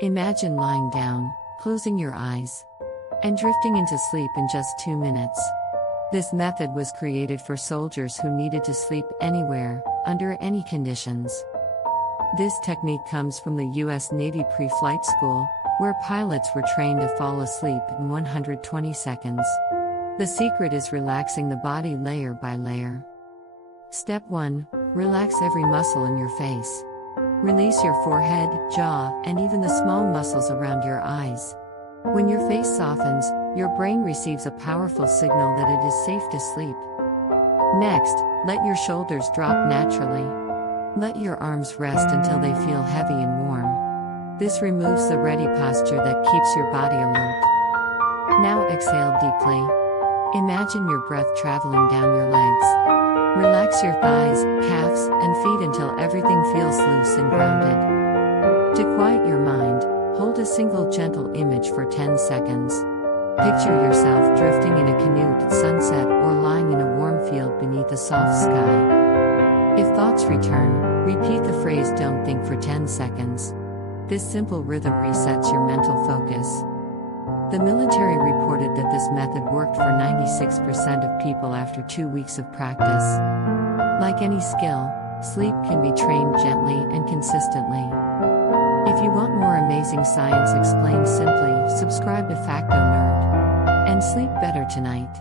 Imagine lying down, closing your eyes, and drifting into sleep in just 2 minutes. This method was created for soldiers who needed to sleep anywhere, under any conditions. This technique comes from the U.S. Navy pre-flight school, where pilots were trained to fall asleep in 120 seconds. The secret is relaxing the body layer by layer. Step 1. Relax every muscle in your face. Release your forehead, jaw, and even the small muscles around your eyes. When your face softens, your brain receives a powerful signal that it is safe to sleep. Next, let your shoulders drop naturally. Let your arms rest until they feel heavy and warm. This removes the ready posture that keeps your body alert. Now exhale deeply. Imagine your breath traveling down your legs. Relax your thighs, calves, and feet until everything feels loose and grounded. To quiet your mind, hold a single gentle image for 10 seconds. Picture yourself drifting in a canoe at sunset or lying in a warm field beneath a soft sky. If thoughts return, repeat the phrase "don't think" for 10 seconds. This simple rhythm resets your mental focus. The military reported that this method worked for 96% of people after 2 weeks of practice. Like any skill, sleep can be trained gently and consistently. If you want more amazing science explained simply, subscribe to Facto Nerd and sleep better tonight.